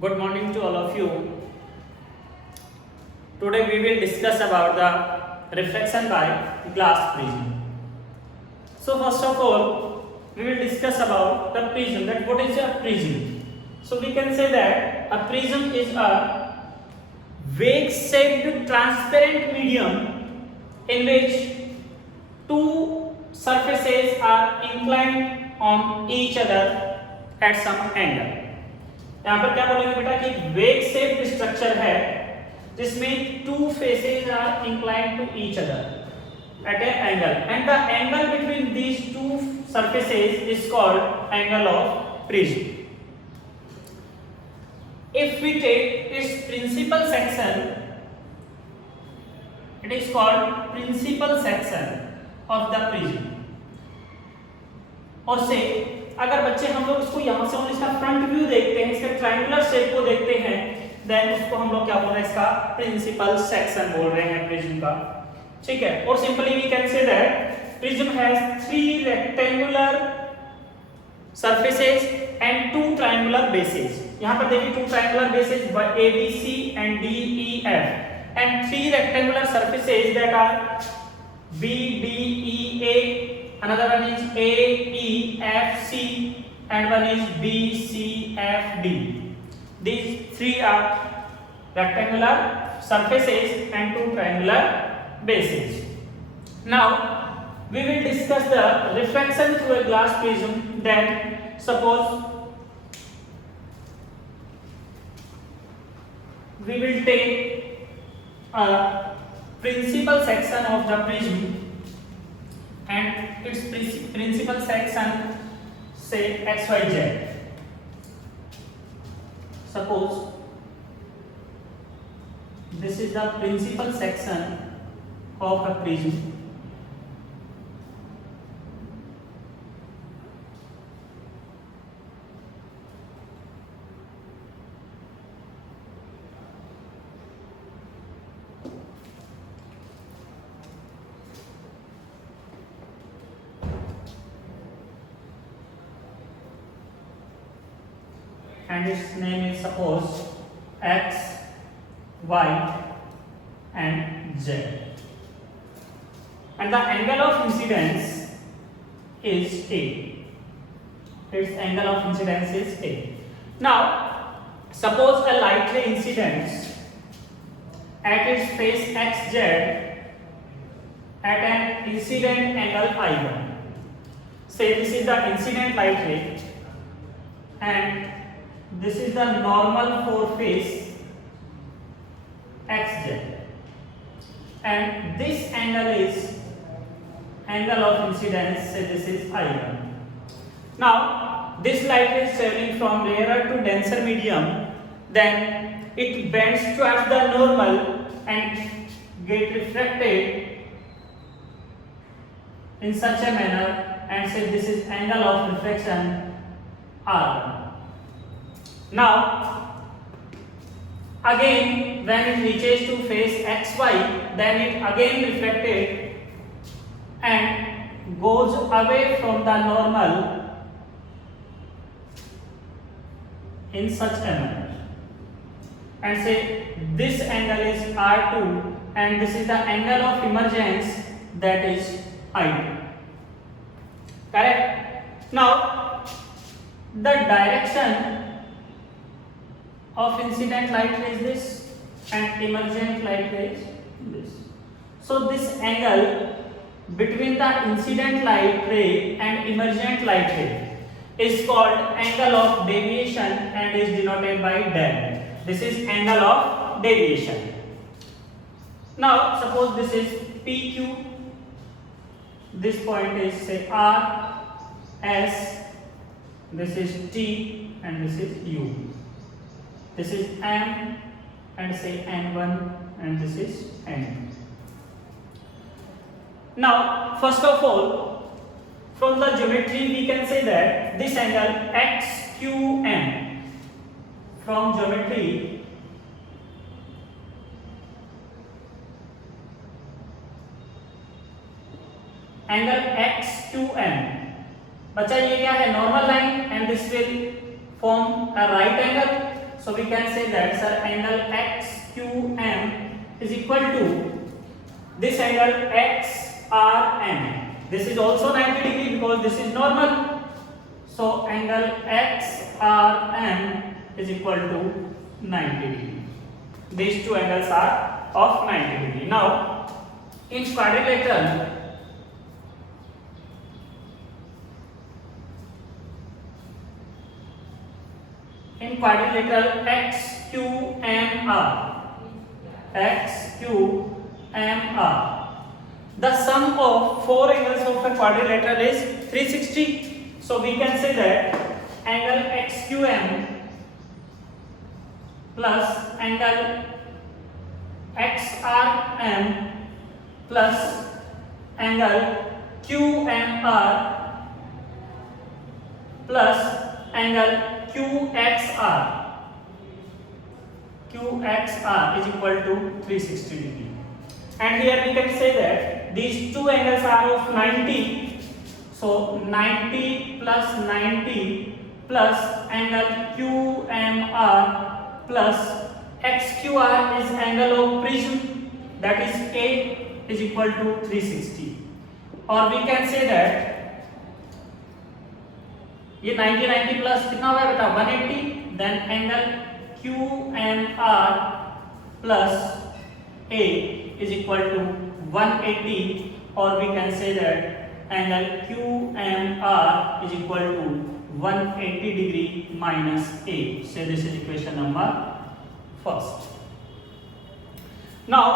Good morning to all of you. Today we will discuss about the reflection by glass prism. So first of all, we will discuss about the prism. That what is a prism? So we can say that a prism is a vague-shaped transparent medium in which two surfaces are inclined on each other at some angle. यहाँ पर क्या बोलेंगे बेटा कि वेग shaped structure है जिसमें two faces are inclined to each other at a angle and the angle between these two surfaces is called angle of prism. If we take its principal section, it is called principal section of the prism. और से अगर बच्चे हम लोग इसको यहाँ से इसका फ्रंट व्यू देखते हैं, इसके ट्रायंगुलर शेप को देखते हैं, देन उसको हम लोग क्या बोल रहे हैं, इसका प्रिंसिपल सेक्शन बोल रहे हैं प्रिज्म का. ठीक है. और simply we can say that prism has 3 rectangular surfaces and 2 triangular bases. यहाँ पर देखिए 2 triangular bases A B C and D E F and 3 rectangular surfaces that are B D E A. Another one is A, E, F, C, and one is B, C, F, D. These 3 are rectangular surfaces and 2 triangular bases. Now, we will discuss the reflection through a glass prism. Then, suppose we will take a principal section of the prism. And its principal section say XYZ. Suppose this is the principal section of a prism. And its name is suppose X, Y and Z. And the angle of incidence is A. Its angle of incidence is A. Now, suppose a light ray incidence at its face XZ at an incident angle I1. Say this is the incident light ray and this is the normal foreface XZ and this angle is angle of incidence, say this is I1. Now this light is traveling from rarer to denser medium, then it bends towards the normal and get refracted in such a manner and say this is angle of refraction R1. Now, again when it reaches to face XY, then it again refracted and goes away from the normal in such a manner. And say this angle is R2 and this is the angle of emergence, that is I2. Correct? Now, the direction of incident light ray is this and emergent light ray is this. So this angle between the incident light ray and emergent light ray is called angle of deviation and is denoted by del. This is angle of deviation. Now suppose this is PQ, this point is say R, S, this is T and this is U. This is M and say N1 and this is N2. Now, first of all, from the geometry we can say that this angle XQM, from geometry angle XQM, बच्चा ये क्या है, normal line and this will form a right angle. So we can say that sir angle XQM is equal to this angle XRM. This is also 90 degree because this is normal. So angle XRM is equal to 90 degree. These two angles are of 90 degree. Now in quadrilateral XQMR, the sum of four angles of the quadrilateral is 360. So we can say that angle XQM plus angle XRM plus angle QMR plus angle QXR is equal to 360 degree. And here we can say that these two angles are of 90. So 90 plus 90 plus angle QMR plus XQR is angle of prism, that is A, is equal to 360. Or we can say that ये 90 plus कितना होगा बेटा 180, then angle QMR plus A is equal to 180, or we can say that angle QMR is equal to 180 degree minus A. So this is equation number first. Now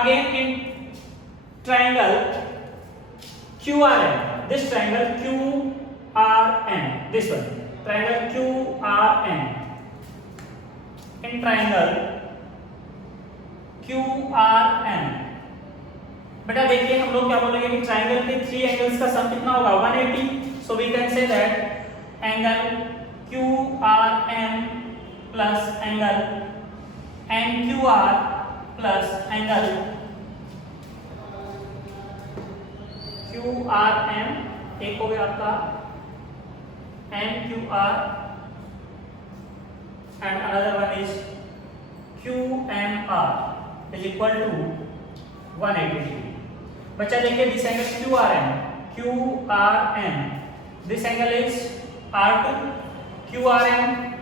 again in triangle QRM, this triangle QRM, this one, triangle QRM. In triangle QRM, बेटा देखिए हम लोग क्या बोलेंगे कि triangle के three angles का सम कितना होगा 180. So we can say that angle QRM plus angle NQR plus angle QRM, एक हो गया आपका NQR and another one is QMR is equal to 180 degree. बच्चा देखिए this angle QRM, this angle is R2, QRM,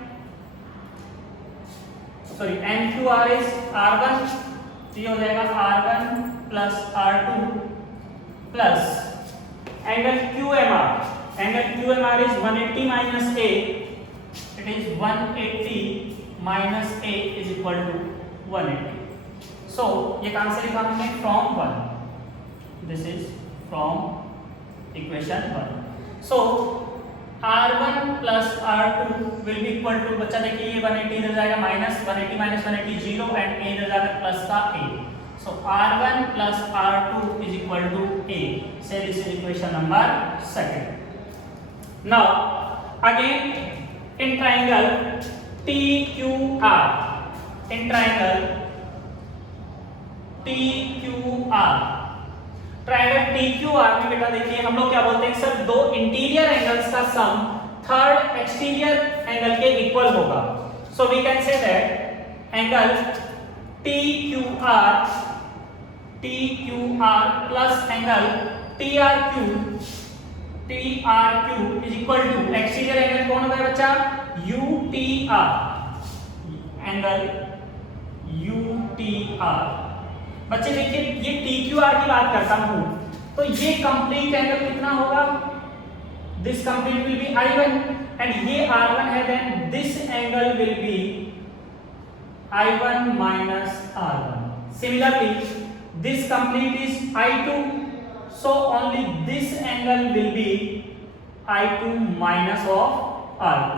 sorry NQR is R1, ये हो जाएगा R1 plus R2 plus angle QMR is 180 minus A, it is 180 minus A is equal to 180. So ये कहाँ से लिखा हमने from 1, this is from equation 1. So R1 plus R2 will be equal to, बच्चा देखिए ये 180 इधर जाएगा minus 180 minus 180 0 and A इधर जाएगा plus का A. So R1 plus R2 is equal to A. Say this is equation number second. Now again in triangle TQR, in triangle TQR, triangle TQR में बेटा देखिए हम लोग क्या बोलते हैं सर, दो इंटीरियर एंगल्स का सम थर्ड एक्सटीरियर एंगल के इक्वल होगा. So we can say that angle TQR plus angle TRQ is equal to exterior angle कौन होगा बच्चा UTR, एंगल UTR. बच्चे देखिए ये TQR की बात करता हूं तो ये कंप्लीट एंगल कितना होगा, this complete will be I1 and ये R1 है, then this angle will be I1 minus R1. Similarly this complete is I2, so only this angle will be I2 minus of R2.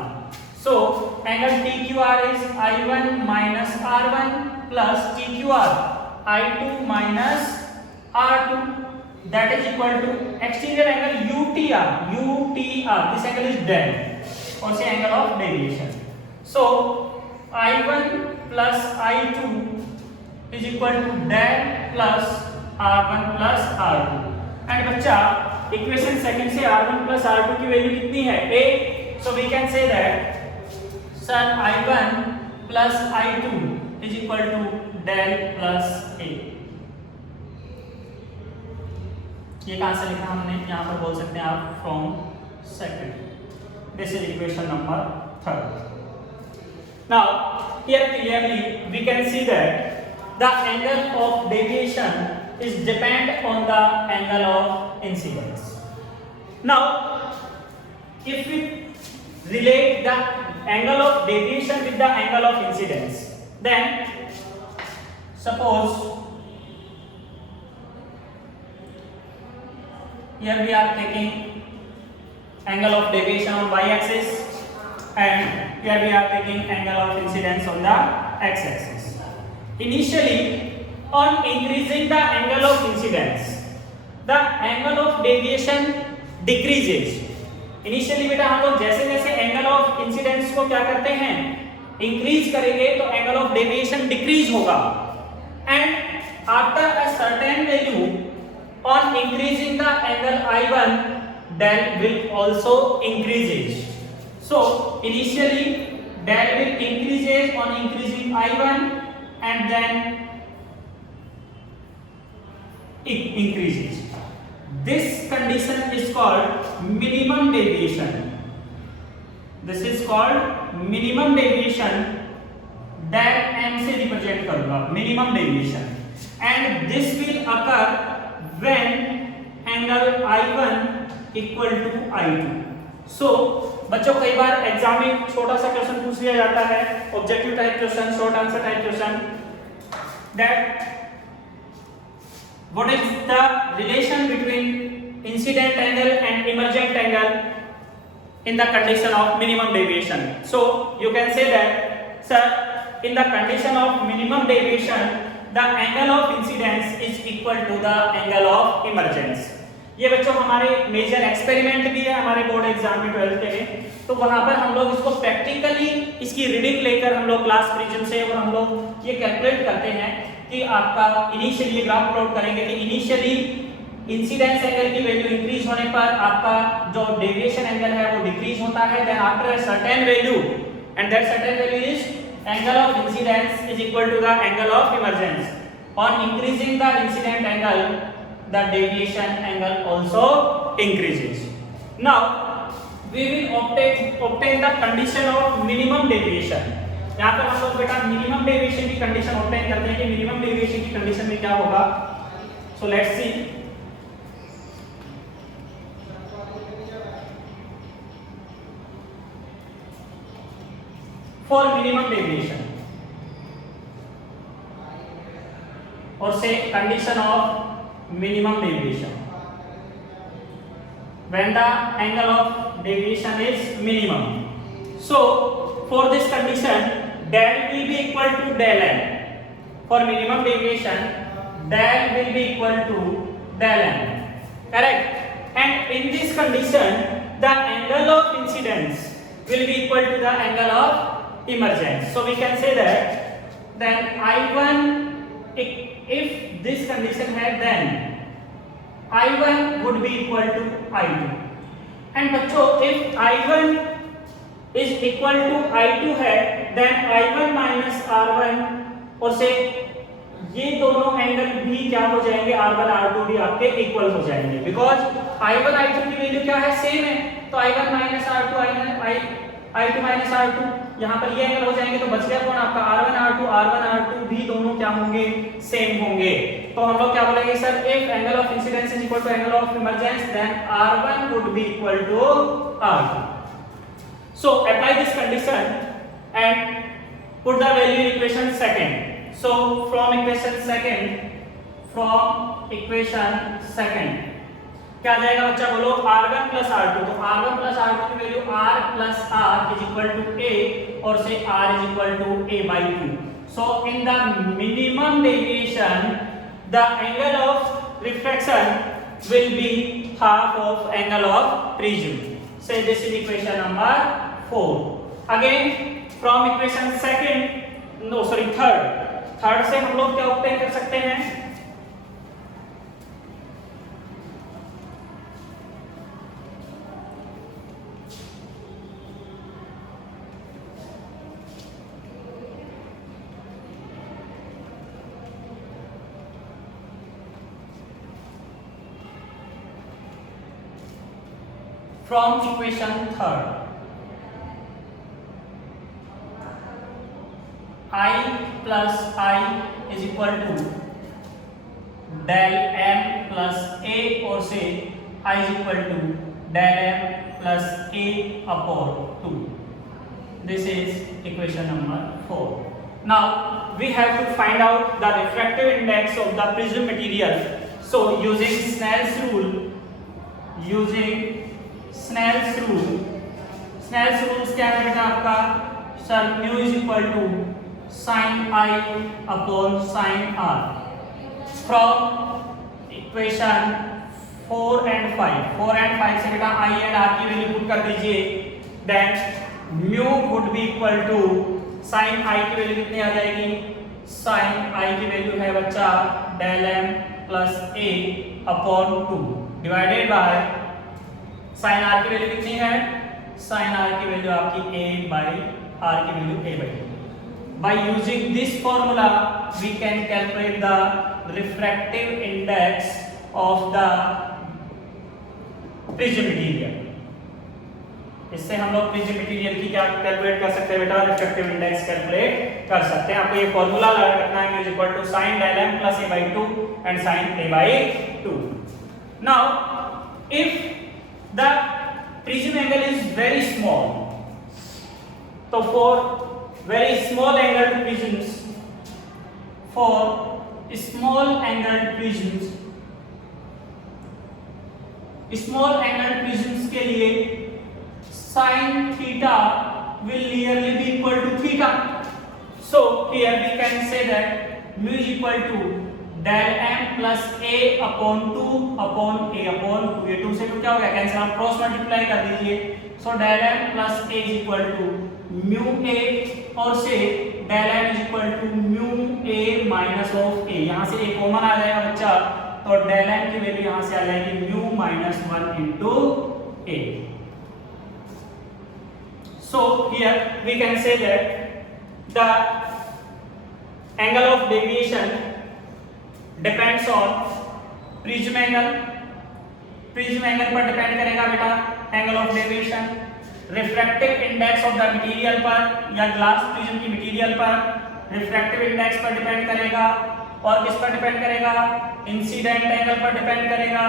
So angle TQR is I1 minus R1 plus TQR I2 minus R2, that is equal to exterior angle UTR. This angle is dead, or say angle of deviation. So I1 plus I2 is equal to dead plus R1 plus R2. And बच्चा equation second से R1 plus R2 की value कितनी है 8. So we can say that sir I1 plus I2 is equal to del plus A. ये कहां से लिखा हमने, यहां पर बोल सकते हैं आप from second. This is equation number 3। Now here clearly we can see that the angle of deviation is depend on the angle of incidence. Now if we relate the angle of deviation with the angle of incidence, then suppose here we are taking angle of deviation on y axis and here we are taking angle of incidence on the x axis. Initially on increasing the angle of incidence, the angle of deviation decreases. Initially बेटा हम लोग जैसे जैसे angle of incidence को क्या करते हैं, increase करेंगे तो एंगल ऑफ डेविएशन डिक्रीज होगा, and after a certain value on increasing the angle I1 del will also increases. So initially del will increases on increasing I1 and then it increases. This condition is called minimum deviation. This is called minimum deviation. Del m से represent करूंगा minimum deviation, and this will occur when angle I1 equal to I2. So बच्चों कई बार exam में छोटा सा question पूछ लिया जाता है, objective type question, short answer type question, that what is the relation between incident angle and emergent angle in the condition of minimum deviation. So you can say that sir, in the condition of minimum deviation the angle of incidence is equal to the angle of emergence. ये बच्चों हमारे major experiment भी है हमारे board exam में 12th के लिए, तो वहां पर हम लोग इसको प्रैक्टिकली इसकी रीडिंग लेकर हम लोग क्लास प्रिज्म से और हम लोग ये कैलकुलेट करते हैं कि आपका इनिशियली ग्राफ प्लॉट करेंगे कि इनिशियली इंसिडेंस एंगल की वैल्यू इंक्रीज होने पर आपका जो डेविएशन एंगल है वो डिक्रीज होता है, then after a certain value and that certain value is angle of incidence is equal to the angle of emergence. On increasing the incident angle, the deviation angle also increases. Now we will obtain the condition of minimum deviation. यहाँ पर हम लोग बेटा minimum deviation की condition obtain करते हैं कि minimum deviation की कंडीशन में क्या होगा. So let's see. For minimum deviation or say condition of minimum deviation, when the angle of deviation is minimum, so for this condition del will be equal to del m. For minimum deviation del will be equal to del m, correct? And in this condition the angle of incidence will be equal to the angle of emergence. So we can say that then I1, if this condition है then I1 would be equal to I2. And बच्चों if I1 is equal to I2 है then I1 minus R1 और से ये दोनों angle भी क्या हो जाएंगे, R1 R2 भी आपके इक्वल हो जाएंगे, बिकॉज I1 I2 की वैल्यू क्या है, सेम है. तो I1 minus R2 I2 minus R2 यहाँ पर ये एंगल हो जाएंगे, तो बच गया कौन आपका R1 R2 भी दोनों क्या होंगे, सेम होंगे. तो हम लोग क्या बोलेंगे sir, if angle of incidence is equal to angle of emergence then R1 would be equal to R2. So apply this condition and put the value in equation second. So from equation second क्या आ जाएगा बच्चा, बोलो R1 plus R2. तो R1 plus R2 की value R plus R is equal to A और से R is equal to A by 2. So in the minimum deviation the angle of refraction will be half of angle of prism. Say this is equation number 4. Again from equation third से हम लोग क्या obtain कर सकते हैं, from equation third, I plus I is equal to del m plus a, और से I is equal to del m plus a upon 2. This is equation number 4. Now we have to find out the refractive index of the prism material. So using Snell's rule, Snell's rules क्या है बेटा आपका? Sir mu is equal to sine I upon sine R. From equation 4 and 5 से बेटा I and R की value put कर दीजिए. Then mu would be equal to sine I की वैल्यू कितनी आ जाएगी? साइन आई की वैल्यू है बच्चा del m plus A upon 2 divided by sine r की वैल्यू कितनी है? साइन आर की वैल्यू आपकी a बाई आर की value a by 2. By using this formula, we can calculate the refractive index of the prism material. इससे हम लोग prism material की क्या कैलकुलेट कर सकते हैं बेटा? रिफ्रैक्टिव इंडेक्स कैलकुलेट कर सकते हैं. आपको ये फॉर्मूला रखना है is equal to sin del m plus a by 2 and sin a by 2. Now if the prism angle is very small, so for very small angled prisms, small angled prisms के लिए sin theta will nearly be equal to theta. So here we can say that mu is equal to del m plus a upon 2 upon a upon 2. ये 2 से 2 क्या हो गया? Cancel. आप cross multiply कर दीजिए. सो del m plus a is equal to mu a, और से del m is equal to mu a minus of a. यहाँ से a कॉमन आ जाएगा बच्चा, तो del m की वैल्यू यहाँ से आ जाएगी mu minus 1 into a. So here we can say that the angle of deviation depends on prism angle. prism angle पर डिपेंड करेगा बेटा angle of deviation. Refractive index of the material पर या glass prism की material पर refractive index पर depend करेगा. और किस पर डिपेंड करेगा? इंसिडेंट एंगल पर डिपेंड करेगा.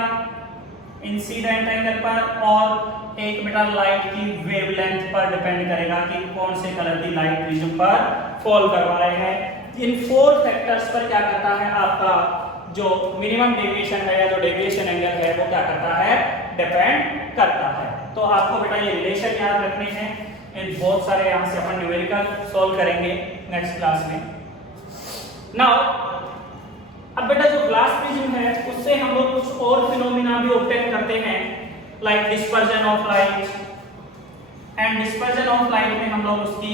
इंसिडेंट एंगल पर और एक बेटा लाइट की वेवलेंथ पर डिपेंड करेगा कि कौन से कलर की लाइट प्रिज्म पर फॉल करवा रहे हैं. इन 4 फैक्टर्स पर क्या करता है आपका जो मिनिमम डेविएशन है या जो डेविएशन एंगल है वो क्या करता है? डिपेंड करता है. तो आपको बेटा ये रिलेशन याद रखने हैं. इन बहुत सारे यहाँ से अपन न्यूमेरिकल सॉल्व करेंगे नेक्स्ट क्लास में. नाउ अब बेटा जो ग्लास प्रिज्म है उससे हम लोग कुछ और फिनोमिना भी ऑब्टेन करते हैं, like dispersion of light. And dispersion of light में हम लोग उसकी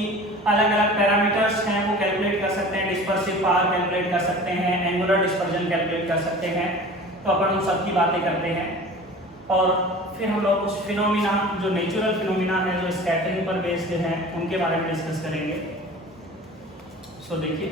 अलग अलग पैरामीटर्स हैं वो कैलकुलेट कर सकते हैं. डिस्पर्सिव पावर कैलकुलेट कर सकते हैं, एंगुलर डिस्पर्जन कैलकुलेट कर सकते हैं. तो अपन उन सब की बातें करते हैं. और फिर हम लोग कुछ फिनोमिना जो नेचुरल फिनोमिना है जो स्कैटरिंग पर बेस्ड हैं उनके बारे में डिस्कस करेंगे. सो देखिए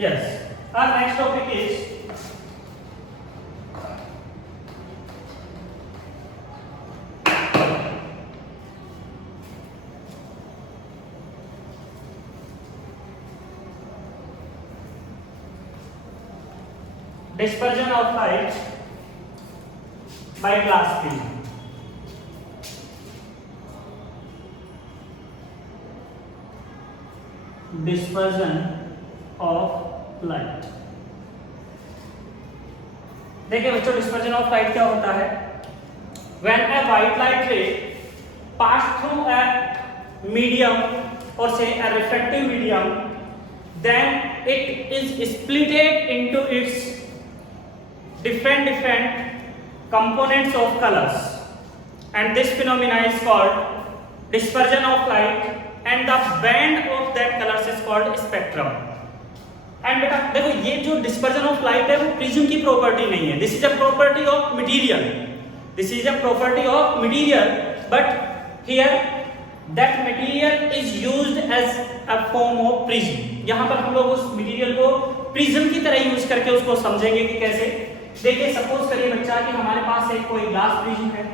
yes, our next topic is dispersion of light by glass prism. Dispersion of light. देखिए बच्चों डिस्पर्जन ऑफ लाइट क्या होता है? व्हेन ए व्हाइट लाइट रे पास थ्रू ए मीडियम और से a refractive medium, then it is splitted into its different components of colors, and this phenomena is called dispersion of light, and the band of that colors is called spectrum. And बेटा देखो ये जो dispersion of light है वो prism की property नहीं है, this is a property of material, this is a property of material, but here that material is used as a form of prism. यहां पर हम लोग उस मटेरियल को प्रिज्म की तरह यूज करके उसको समझेंगे कि कैसे। देखिए सपोज करिए बच्चा कि हमारे पास एक कोई ग्लास प्रिज्म है,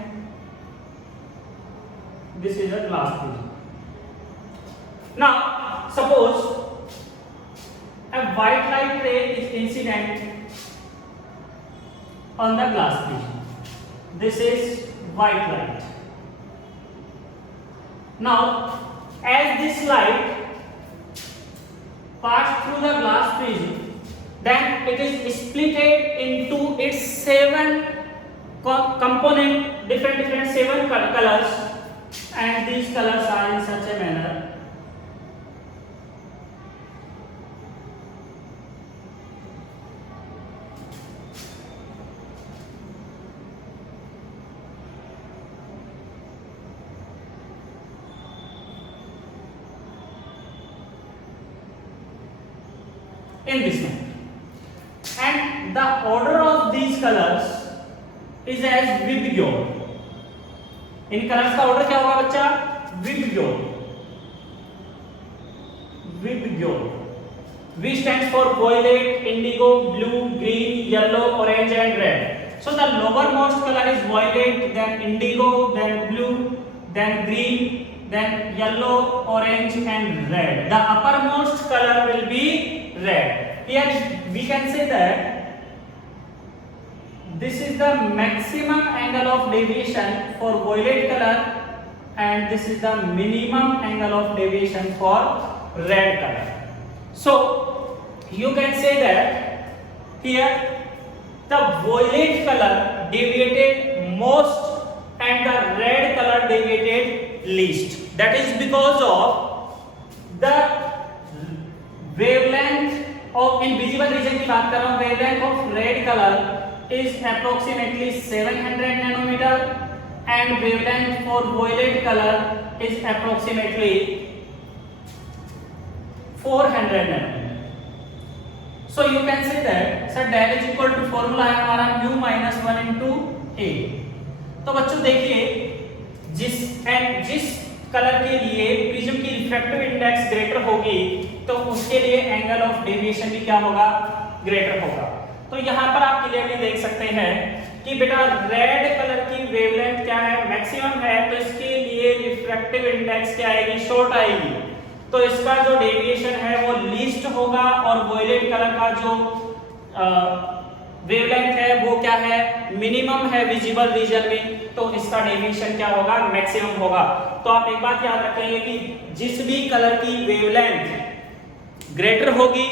this is a glass prism. Now suppose a white light ray is incident on the glass prism. This is white light. Now as this light pass through the glass prism, then it is splitted into its 7 component, different 7 colors, and these colors are in such a manner. In this manner, and the order of these colors is as Vibgyor. In colours का order क्या होगा बच्चा? Vibgyor. Vibgyor. V stands for violet, indigo, blue, green, yellow, orange and red. So the lowermost color is violet, then indigo, then blue, then green, then yellow, orange and red. The uppermost color will be red. Here we can say that this is the maximum angle of deviation for violet color, and this is the minimum angle of deviation for red color. So you can say that here the violet color deviated most and the red color deviated least. That is because of the wavelength of invisible region की बात कर रहा हूँ, wavelength of red color is approximately 700 nanometer and wavelength for violet color is approximately 400 nanometer. So you can say that sir del is equal to formula है हमारा mu minus 1 into a। तो बच्चों देखिए जिस कलर के लिए prism की refractive index greater होगी तो उसके लिए एंगल ऑफ डेविएशन भी क्या होगा? ग्रेटर होगा। तो यहाँ पर आप क्लियरली देख सकते हैं कि बेटा रेड कलर की वेवलेंथ क्या है? मैक्सिमम है, तो इसके लिए रिफ्रैक्टिव इंडेक्स क्या आएगी? शॉर्ट आएगी। तो इसका जो डेविएशन है वो लीस्ट होगा, और वॉयलेट कलर का जो वेवलेंथ है वो क्या है? मिनिमम है विजिबल रीजन में, तो इसका डेविएशन क्या होगा? मैक्सिमम होगा। तो आप एक बात याद रखेंगे कि जिस भी कलर की वेवलेंथ ग्रेटर होगी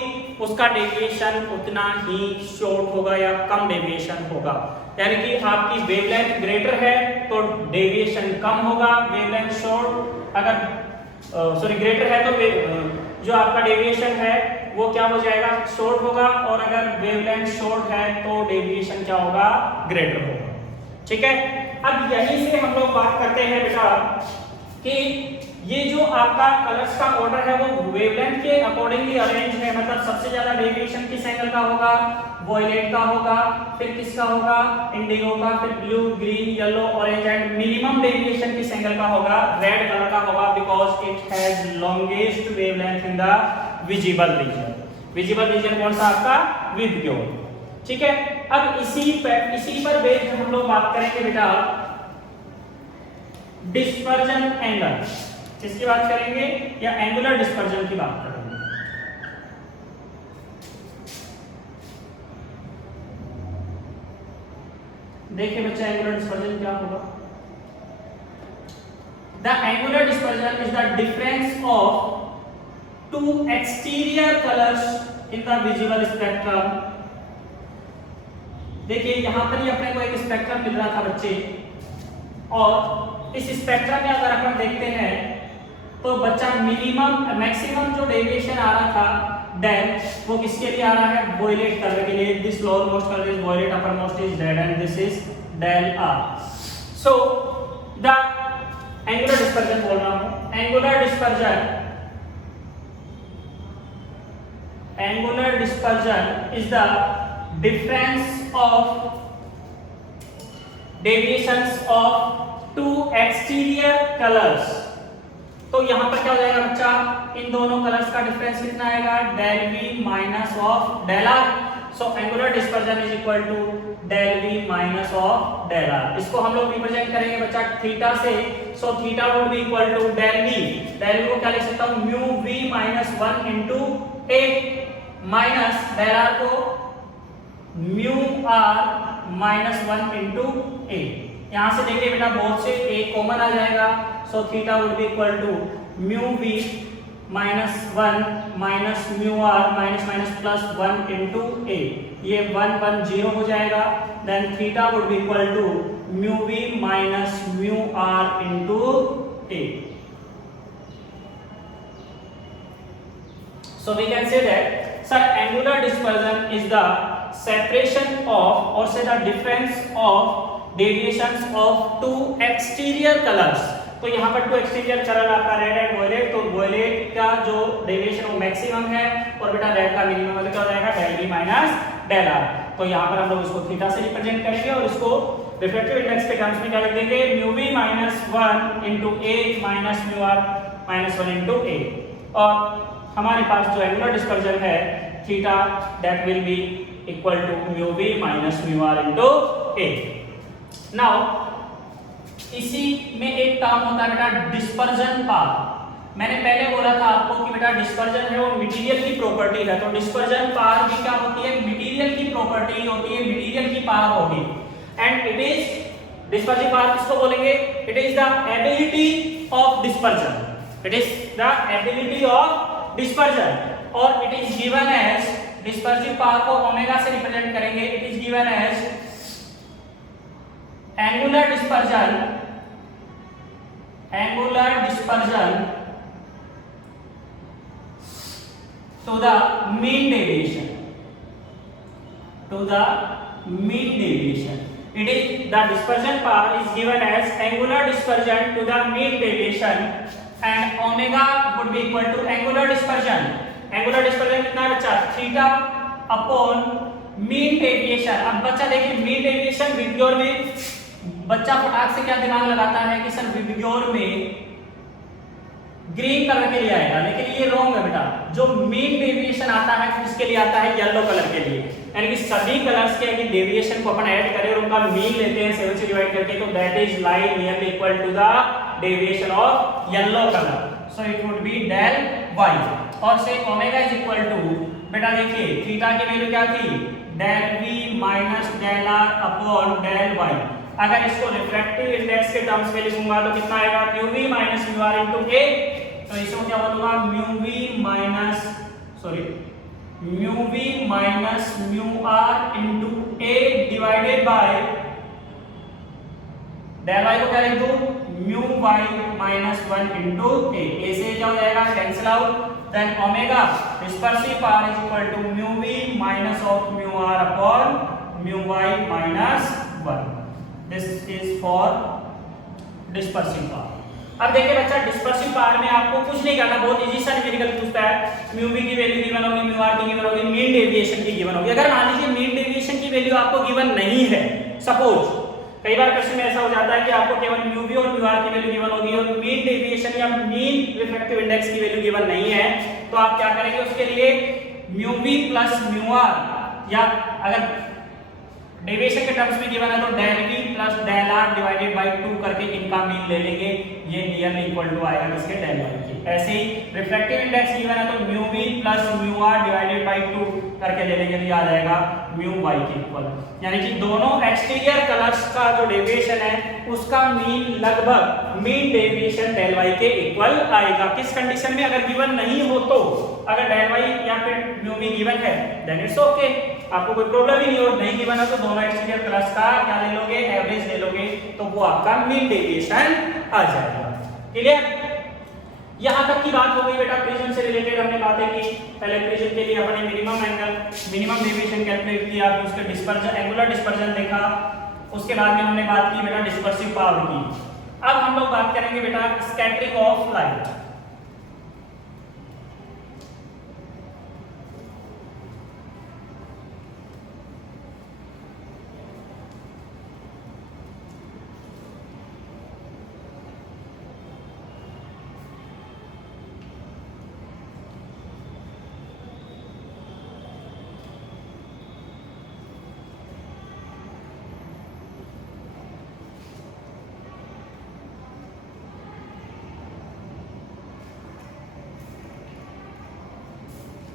उसका डेविएशन उतना ही शॉर्ट होगा या कम डेविएशन होगा। यानी कि आपकी वेवलेंथ ग्रेटर है तो डेविएशन कम होगा, वेवलेंथ शॉर्ट अगर ग्रेटर है तो जो आपका डेविएशन है वो क्या हो जाएगा? शॉर्ट होगा, और अगर वेवलेंथ शॉर्ट है तो डेविएशन क्या होगा? ग्रेटर होगा। ठीक है, अब यहीं से हम लोग बात करते हैं बेटा कि ये जो आपका कलर्स का ऑर्डर है वो वेवलेंथ के अकॉर्डिंगली अरेंज है। मतलब सबसे ज्यादा डेविएशन किस एंगल का होगा? वॉयलेट का होगा, फिर किसका होगा? इंडिगो का, फिर blue, green, yellow, orange, and minimum deviation किस एंगल का होगा? रेड कलर का होगा, because it has longest wavelength in the visible reason. Visible region कौन सा आपका? विबग्योर। ठीक है, अब इसी पर बेस्ड हम लोग बात करेंगे बेटा डिस्पर्जन एंगल। किसकी बात करेंगे? या एंगुलर डिस्पर्जन की बात करेंगे। देखिए बच्चा एंगुलर डिस्पर्जन क्या होगा? The angular dispersion is the difference of two exterior colours in the visible spectrum. देखिए यहां पर ही अपने को एक स्पेक्ट्रम मिल रहा था बच्चे, और इस स्पेक्ट्रम में अगर अपन देखते हैं तो बच्चा मिनिमम मैक्सिमम जो डेविएशन आ रहा था देन वो किसके लिए आ रहा है, वॉयलेट कलर के लिए। This lower most colour is violet, upper most is red and this is del r। So the angular dispersion बोल रहा हूं, angular dispersion is the difference of deviations of two exterior colours. तो यहां पर क्या हो जाएगा बच्चा, इन दोनों कलर्स का डिफरेंस कितना आएगा, del v minus of del r। So angular dispersion is equal to del v minus of del r। इसको हम लोग रिप्रेजेंट करेंगे बच्चा थीटा से। So theta would be equal to del v को क्या लिख सकता हूं, mu v minus 1 into a minus del r को mu r minus 1 into a। यहां से देखिए बेटा बोथ से a कॉमन आ जाएगा। So theta would be equal to mu v minus 1 minus mu r minus minus plus 1 into a। ये 1 1 0 हो जाएगा। Then theta would be equal to mu v minus mu r into a। So we can say that sir angular dispersion is the separation of or say the difference of deviations of two exterior colors। तो यहाँ पर to exterior colour आपका red and violet, तो violet का जो deviation वो maximum है और बेटा रेड का मिनिमम है, तो क्या हो जाएगा del v minus del r। तो यहाँ पर हम लोग इसको थीटा से रिप्रेजेंट करेंगे और इसको रिफ्रैक्टिव इंडेक्स के टर्म्स में क्या लिख देंगे, mu v minus 1 into a minus mu r minus 1 into a। और हमारे पास जो एंगुलर डिस्पर्जन है theta that will be equal to mu v minus mu r into a। Now इसी में एक टर्म होता है बेटा डिस्पर्जन पावर। मैंने पहले बोला था आपको कि बेटा डिस्पर्जन है वो मटेरियल की प्रॉपर्टी है, तो डिस्पर्जन पावर भी क्या होती है, मटेरियल की प्रॉपर्टी होती है, मटेरियल की पावर होगी। And it is dispersive power किसको बोलेंगे, it is the ability of dispersion, it is the ability of dispersion. और it is given as dispersive power को ओमेगा से रिप्रेजेंट करेंगे, it is given as angular dispersion to the mean deviation, it is the dispersion power is given as angular dispersion to the mean deviation and omega would be equal to angular dispersion। angular dispersion कितना है बच्चा, theta upon mean deviation. अब बच्चा देखिए mean deviation विग्योर में बच्चा फटाक से क्या दिमाग लगाता है कि सर विग्योर में ग्रीन कलर के लिए आएगा, लेकिन ये रॉन्ग है बेटा। जो मीन डेविएशन आता है किसके लिए आता है, येलो कलर के लिए। यानी कि सभी कलर्स के अगर डेविएशन को अपन ऐड करें और उनका मीन लेते हैं 7 से डिवाइड करके, तो that is lie nearly equal to the deviation of yellow colour. So it would be del y। और से ओमेगा इज इक्वल टू बेटा देखिए थीटा की वैल्यू क्या थी, del v minus del r upon del y। अगर इसको refractive index के टर्म्स में लिखूंगा तो कितना आएगा, mu v minus mu r into a। तो इसको क्या बोलूंगा, mu v minus mu r into a divided by del y को क्या लिख दूं, mu y minus 1 into a। a से क्या हो जाएगा, cancel out. Then omega dispersive power is equal to mu v minus of mu r upon mu y minus 1। This is for dispersive power. अब देखिए बच्चा डिस्पर्सिव पावर में आपको कुछ नहीं करना, बहुत इजी सा न्यूमेरिकल पूछता है। म्यू v की वैल्यू गिवन होगी, म्यू r की गिवन होगी, मीन डेविएशन की गिवन होगी। अगर मान लीजिए मीन डेविएशन की वैल्यू आपको गिवन नहीं है, सपोज कई बार क्वेश्चन में ऐसा हो जाता है कि आपको केवल म्यू v और म्यू r की वैल्यू गिवन होगी और मीन डेविएशन या मीन रिफ्रैक्टिव इंडेक्स की वैल्यू गिवन नहीं है, तो आप क्या करेंगे उसके लिए mu v plus mu r, या अगर डेविएशन के टर्म्स में गिवन है तो del v plus del r divided by 2 करके इनका मीन ले लेंगे, ये नियरली इक्वल टू आएगा किसके, del y के। ऐसे ही रिफ्रैक्टिव इंडेक्स गिवन है तो mu v plus mu r divided by 2 करके ले लेंगे, तो ये आ जाएगा म्यू y के इक्वल। यानी कि दोनों एक्सटीरियर कलर्स का जो डेविएशन है उसका मीन लगभग मीन डेविएशन del y के इक्वल आएगा। किस कंडीशन में, अगर गिवन नहीं हो तो। अगर del y या फिर म्यू v गिवन है देन इट्स ओके, आपको कोई प्रॉब्लम ही नहीं। और नहीं गिवन है तो दोनों एक्सटीरियर कलर्स का क्या ले लोगे, एवरेज ले लोगे, तो वो आपका मीन डेविएशन आ जाएगा। क्लियर। यहाँ तक की बात हो गई बेटा प्रिज्म से रिलेटेड हमने बातें की। पहले प्रिज्म के लिए अपने minimum angle, minimum deviation calculate किया, फिर उसके डिस्पर्जन, एंगुलर डिस्पर्जन देखा, उसके बाद में हमने बात की बेटा डिस्पर्सिव पावर की। अब हम लोग बात करेंगे बेटा scattering of light.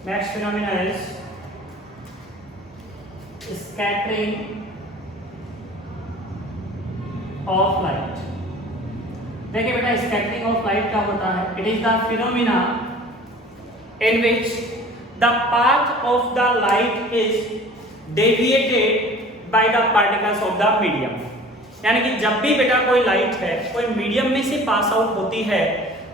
Next phenomena is scattering of light। देखिए बेटा स्कैटरिंग ऑफ लाइट क्या होता है? It is the phenomena in which the path of the light is deviated by the particles of the medium. यानी कि जब भी बेटा कोई लाइट है कोई मीडियम में से पास आउट होती है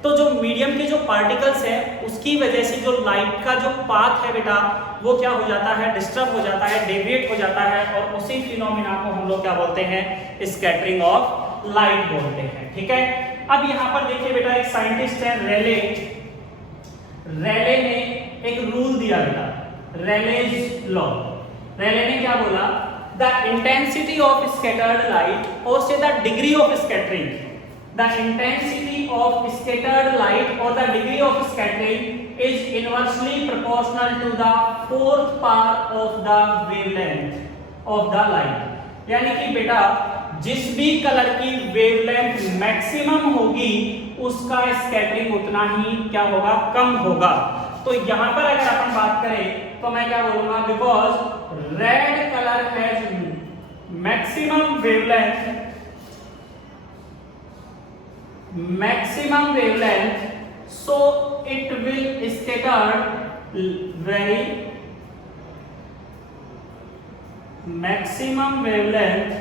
तो जो मीडियम के जो पार्टिकल्स हैं उसकी वजह से जो लाइट का जो पाथ है बेटा वो क्या हो जाता है, डिस्टर्ब हो जाता है, डेविएट हो जाता है, और उसी फिनोमिना को हम लोग क्या बोलते हैं, स्कैटरिंग ऑफ लाइट बोलते हैं। ठीक है, अब यहाँ पर देखिए बेटा एक साइंटिस्ट है रेले। रेले ने एक रूल दिया बेटा, रेलेज लॉ। रेले ने क्या बोला, the intensity of scattered light और से the degree of scattering, the intensity of scattered light or the degree of scattering is inversely proportional to the fourth part of the wavelength of the light। यानी कि बेटा जिस भी colour की wavelength maximum होगी उसका स्कैटरिंग उतना ही क्या होगा, कम होगा। तो यहां पर अगर अपन बात करें तो मैं क्या बोलूंगा, because red colour has maximum wavelength, maximum wavelength, so it will scatter very maximum wavelength,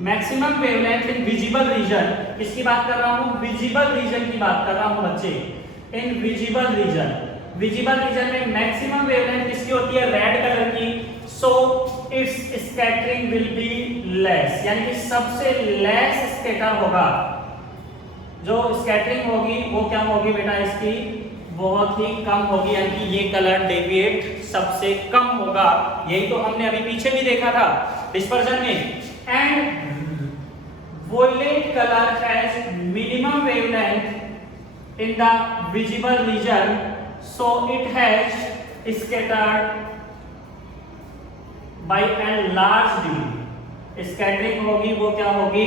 maximum wavelength in visible region. किसकी बात कर रहा हूं, विजिबल रीजन की बात कर रहा हूं बच्चे। In visible region, visible region में मैक्सिमम वेवलेंथ किसकी होती है, रेड कलर की। So it's scattering will be less, यानी कि सबसे लेस स्कैटर होगा, जो स्कैटरिंग होगी वो क्या होगी बेटा, इसकी बहुत ही कम होगी, यानी कि ये कलर डेविएट सबसे कम होगा। यही तो हमने अभी पीछे भी देखा था डिस्पर्जन में। And violet colour has minimum wavelength in the visible region, so it has scattered by an large degree. Scattering होगी वो क्या होगी,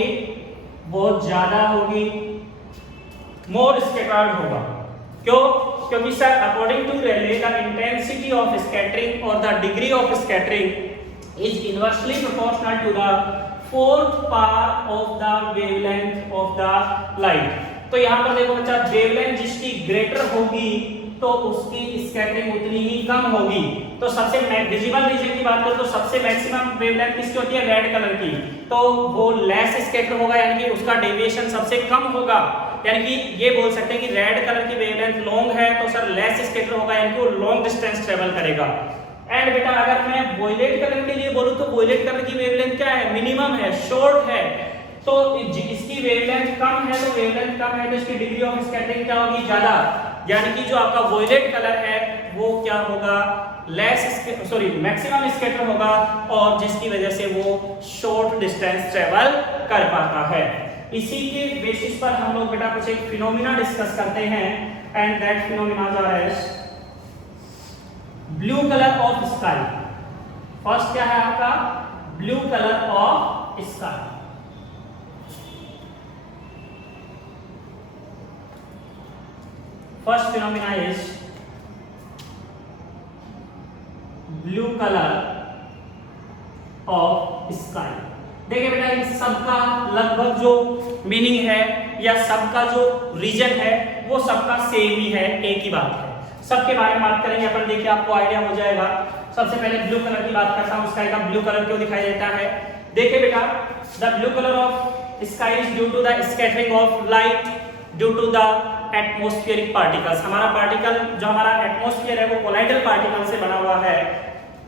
बहुत ज्यादा होगी, मोर स्कैटर्ड होगा। क्यों? क्योंकि sir according to Rayleigh the intensity of scattering और the degree of scattering is inversely proportional to the fourth part of the wavelength of the light. तो यहां पर देखो बच्चा, वेवलेंथ जिसकी ग्रेटर होगी तो उसकी स्कैटरिंग उतनी ही कम होगी। तो सबसे विजिबल रीजन की बात करें तो सबसे मैक्सिमम वेवलेंथ किसकी होती है, रेड कलर की, तो वो लेस स्कैटर होगा, यानी कि उसका डेविएशन सबसे कम होगा। यानी कि ये बोल सकते हैं कि रेड कलर की वेवलेंथ लॉन्ग है तो सर लेस स्कैटर होगा, यानी कि वो लॉन्ग डिस्टेंस ट्रेवल करेगा। एंड बेटा अगर मैं वोलेट कलर के लिए बोलूं तो वोलेट कलर की वेवलेंथ क्या है, मिनिमम है, शॉर्ट है। तो इसकी वेवलेंथ कम है, तो वेवलेंथ कम है तो इसकी डिग्री ऑफ स्कैटरिंग क्या होगी, ज्यादा। यानी कि जो आपका वोलेट कलर है वो क्या होगा, मैक्सिमम स्कैटर होगा, और जिसकी वजह से वो शॉर्ट डिस्टेंस ट्रेवल कर पाता है। इसी के बेसिस पर हम लोग बेटा कुछ एक फिनोमिना डिस्कस करते हैं, and that phenomena is blue colour of sky. First क्या है आपका, blue colour of sky. First phenomena is blue colour of sky. देखिए बेटा इन सबका लगभग जो मीनिंग है या सबका जो रीजन है वो सबका सेम ही है, एक ही बात है। सबके बारे में बात करेंगे अपन, देखिए आपको आइडिया हो जाएगा। सबसे पहले ब्लू कलर की बात करता हूं, स्काई का ब्लू कलर क्यों दिखाई देता है। देखिए बेटा, the blue colour of sky is due to the scattering of light due to the atmospheric particles. हमारा पार्टिकल जो हमारा एटमॉस्फेयर है वो कोलाइडल पार्टिकल से बना हुआ है।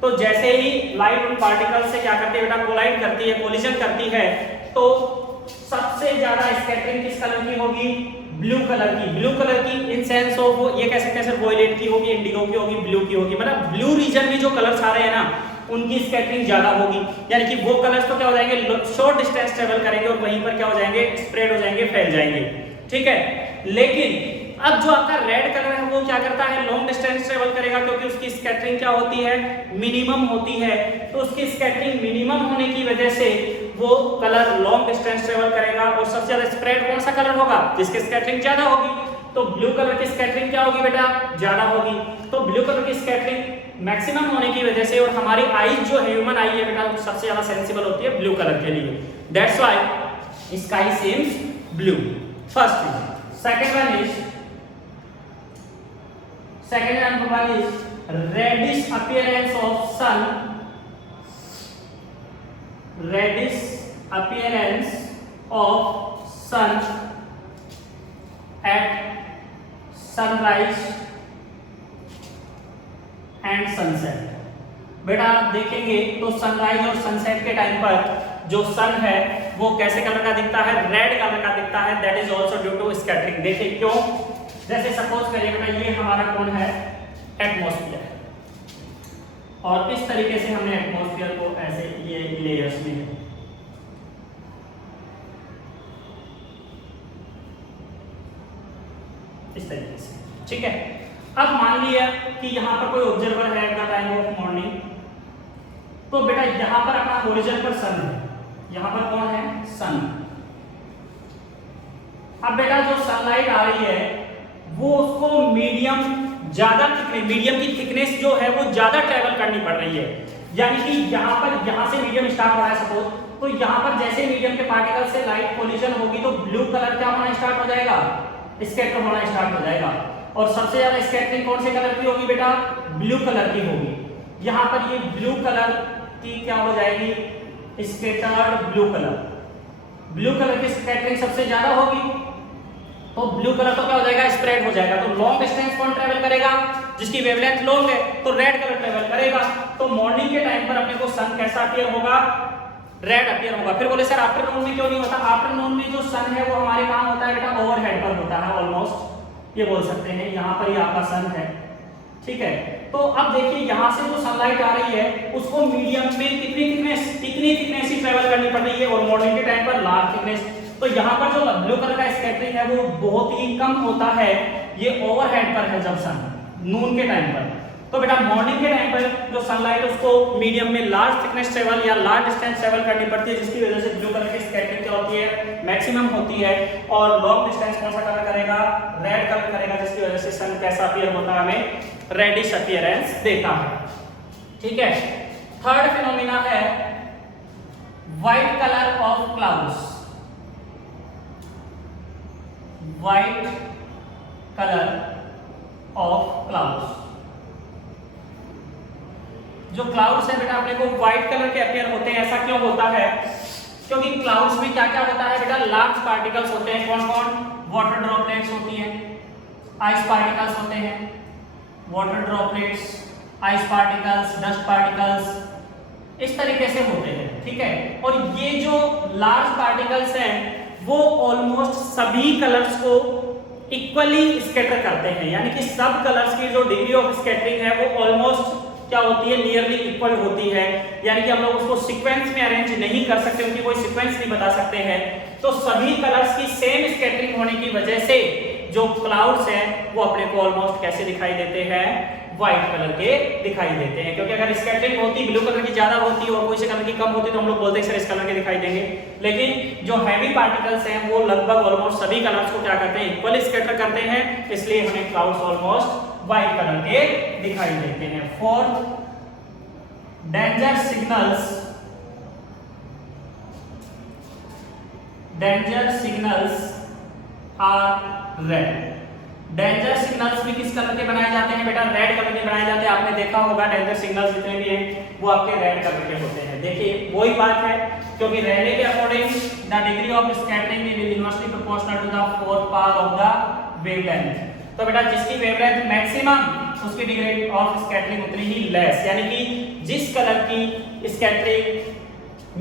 तो जैसे ही लाइट उन पार्टिकल से क्या करती है बेटा, कोलाइड करती है, कोलिजन करती है, तो सबसे ज्यादा स्कैटरिंग किस कलर की होगी? ब्लू कलर की। ब्लू कलर की इन सेंस ऑफ ये कह सकते हैं सर वॉयलेट की होगी, इंडिगो की होगी, ब्लू की होगी। मतलब ब्लू रीजन में जो कलर्स आ रहे हैं ना उनकी स्कैटरिंग ज्यादा होगी, यानी कि वो कलर्स तो क्या हो जाएंगे, शॉर्ट डिस्टेंस ट्रेवल करेंगे और वहीं पर क्या हो जाएंगे, स्प्रेड हो जाएंगे, फैल जाएंगे। ठीक है, लेकिन अब जो आपका रेड कलर है वो क्या करता है, लॉन्ग डिस्टेंस ट्रेवल करेगा, क्योंकि उसकी स्कैटरिंग क्या होती है, मिनिमम होती है। तो उसकी स्कैटरिंग मिनिमम होने की वजह से वो कलर लॉन्ग डिस्टेंस ट्रेवल करेगा और सबसे ज्यादा स्प्रेड कौन सा कलर होगा, जिसकी स्कैटरिंग ज्यादा होगी। तो ब्लू कलर की स्कैटरिंग क्या होगी बेटा, ज्यादा होगी। तो ब्लू कलर की स्कैटरिंग मैक्सिमम होने की वजह से, और हमारी आईज जो है, ह्यूमन आई है बेटा, सबसे ज्यादा सेंसिबल होती है ब्लू कलर के लिए। That's why sky seems blue. First thing. second one is reddish appearance of sun, reddish appearance of sun at sunrise and sunset। बेटा आप देखेंगे तो सनराइज और सनसेट के टाइम पर जो सन है वो कैसे कलर का दिखता है, रेड कलर का दिखता है। That is also due to scattering. देखिए क्यों, जैसे सपोज करिए बेटा ये हमारा कौन है, एटमॉस्फेयर, और इस तरीके से हमने एटमॉस्फेयर को ऐसे ये लेयर्स में है। इस तरीके से, ठीक है। अब मान लिया कि यहाँ पर कोई ऑब्जर्वर है at the time of morning, तो बेटा यहाँ पर अपना होरिजन पर सन है, यहाँ पर कौन है, सन। अब बेटा जो सनलाइट आ रही है वो उसको मीडियम ज्यादा थिकनेस, मीडियम की थिकनेस जो है वो ज्यादा ट्रेवल करनी पड़ रही है। यानी कि यहाँ पर, यहाँ से मीडियम स्टार्ट हो रहा है सपोज, तो यहाँ पर जैसे मीडियम के पार्टिकल से लाइट कोलिजन होगी तो ब्लू कलर क्या होना स्टार्ट हो जाएगा, स्कैटर होना स्टार्ट हो जाएगा। और सबसे ज्यादा स्कैटरिंग कौन से कलर की होगी बेटा, ब्लू कलर की होगी। यहाँ पर ये ब्लू कलर की क्या हो जाएगी, scattered blue colour. Blue colour की स्कैटरिंग सबसे ज्यादा होगी, तो ब्लू कलर तो क्या हो जाएगा, स्प्रेड हो जाएगा। तो लॉन्ग डिस्टेंस कौन ट्रेवल करेगा, जिसकी वेवलेंथ लॉन्ग है, तो रेड कलर ट्रेवल करेगा। तो मॉर्निंग के टाइम पर अपने को सन कैसा अपीयर होगा, रेड अपीयर होगा। फिर बोले सर आफ्टरनून में क्यों नहीं होता, आफ्टरनून में जो सन है वो हमारे कहाँ होता है बेटा, ओवरहेड पर होता है ऑलमोस्ट, ये बोल सकते हैं। यहाँ पर ही आपका सन है, ठीक है। तो अब देखिए यहाँ से जो सनलाइट आ रही है उसको मीडियम में कितनी थिकनेस ही ट्रेवल करनी पड़ रही है, और मॉर्निंग के टाइम पर लार्ज थिकनेस। तो यहाँ पर जो ब्लू कलर का स्कैटरिंग है वो बहुत ही कम होता है, ये ओवरहेड पर है जब सन, नून के टाइम पर। तो बेटा मॉर्निंग के टाइम पर जो सनलाइट है उसको मीडियम में लार्ज थिकनेस ट्रेवल या लार्ज डिस्टेंस ट्रेवल करनी पड़ती है, जिसकी वजह से ब्लू कलर की स्कैटरिंग क्या होती है, मैक्सिमम होती है। और लॉन्ग डिस्टेंस कौन सा कलर करेगा, रेड कलर करेगा, जिसकी वजह से सन कैसा अपीयर होता है, हमें रेडिश अपीयरेंस देता है, ठीक है। थर्ड फिनोमिना है white colour of clouds, white colour of clouds. जो क्लाउड्स है बेटा अपने को व्हाइट कलर के अपीयर होते हैं। ऐसा क्यों होता है, क्योंकि क्लाउड्स में क्या क्या होता है बेटा, लार्ज पार्टिकल्स होते हैं। कौन कौन, वाटर ड्रॉपलेट्स होती हैं, आइस पार्टिकल्स होते हैं, water droplets, ice particles, dust particles, इस तरीके से होते हैं, ठीक है। और ये जो लार्ज पार्टिकल्स हैं वो ऑलमोस्ट सभी कलर्स को इक्वली स्कैटर करते हैं, यानी कि सब कलर्स की जो डिग्री ऑफ स्कैटरिंग है वो ऑलमोस्ट क्या होती है, नियरली इक्वल होती है। यानी कि हम लोग उसको सीक्वेंस में अरेंज नहीं कर सकते, उनकी कोई सीक्वेंस नहीं बता सकते हैं। तो सभी कलर्स की सेम स्कैटरिंग होने की वजह से जो क्लाउड्स हैं वो अपने को ऑलमोस्ट कैसे दिखाई देते हैं, व्हाइट कलर के दिखाई देते हैं। क्योंकि अगर स्कैटरिंग होती ब्लू कलर की ज्यादा होती और कोई से कलर की कम होती तो हम लोग बोलते हैं सर इस कलर के दिखाई देंगे। लेकिन जो हैवी पार्टिकल्स हैं वो लगभग ऑलमोस्ट सभी कलर्स को क्या करते हैं, इक्वली स्कैटर करते हैं, इसलिए हमें क्लाउड्स ऑलमोस्ट व्हाइट कलर के दिखाई देते हैं। Fourth, danger signals are red. Danger signals भी किस कलर के बनाए जाते हैं बेटा? रेड कलर के बनाए जाते हैं। आपने देखा होगा डेंजर सिग्नल्स जितने भी हैं वो आपके रेड कलर के होते हैं। देखिए वही बात है, क्योंकि रैले के according the degree of scattering is inversely proportional to the fourth power of the wavelength. तो बेटा जिसकी वेवलेंथ मैक्सिमम उसकी डिग्री ऑफ स्कैटरिंग उतनी ही लेस, यानी कि जिस कलर की स्कैटरिंग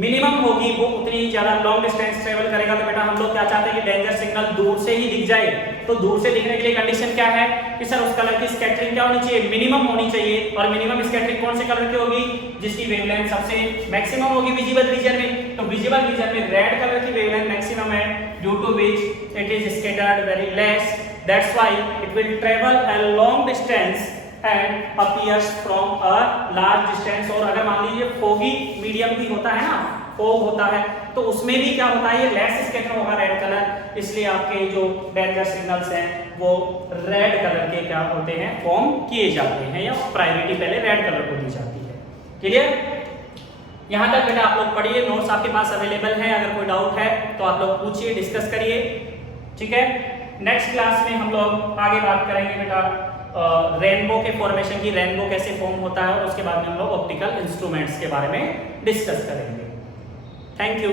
मिनिमम होगी वो उतनी ही ज्यादा लॉन्ग डिस्टेंस ट्रेवल करेगा। तो बेटा हम लोग क्या चाहते हैं कि डेंजर सिग्नल दूर से ही दिख जाए। तो दूर से दिखने के लिए कंडीशन क्या है कि सर उस कलर की स्कैटरिंग क्या होनी चाहिए? मिनिमम होनी चाहिए। और मिनिमम स्कैटरिंग कौन से कलर की होगी? जिसकी वेवलेंथ सबसे मैक्सिमम होगी विजिबल रीजन में। तो विजिबल रीजन में रेड कलर की वेवलेंथ मैक्सिमम है, due to which it is scattered very less, that's why it will travel a long distance and appears from a large distance। और अगर मान लीजिए foggy मीडियम भी होता है ना, fog होता है, तो उसमें भी क्या होता है, ये लेस स्कैटर होगा रेड कलर। इसलिए आपके जो डेंजर सिग्नल्स हैं वो रेड कलर के क्या होते हैं, फॉर्म किए जाते हैं, या प्रायोरिटी पहले रेड कलर को दी जाती है। क्लियर? यहाँ तक बेटा आप लोग पढ़िए, नोट्स आपके पास अवेलेबल है। अगर कोई डाउट है तो आप लोग पूछिए, डिस्कस करिए। ठीक है, नेक्स्ट क्लास में हम लोग आगे बात करेंगे बेटा रेनबो के फॉर्मेशन की, रेनबो कैसे फॉर्म होता है, और उसके बाद में हम लोग ऑप्टिकल इंस्ट्रूमेंट्स के बारे में डिस्कस करेंगे। Thank you.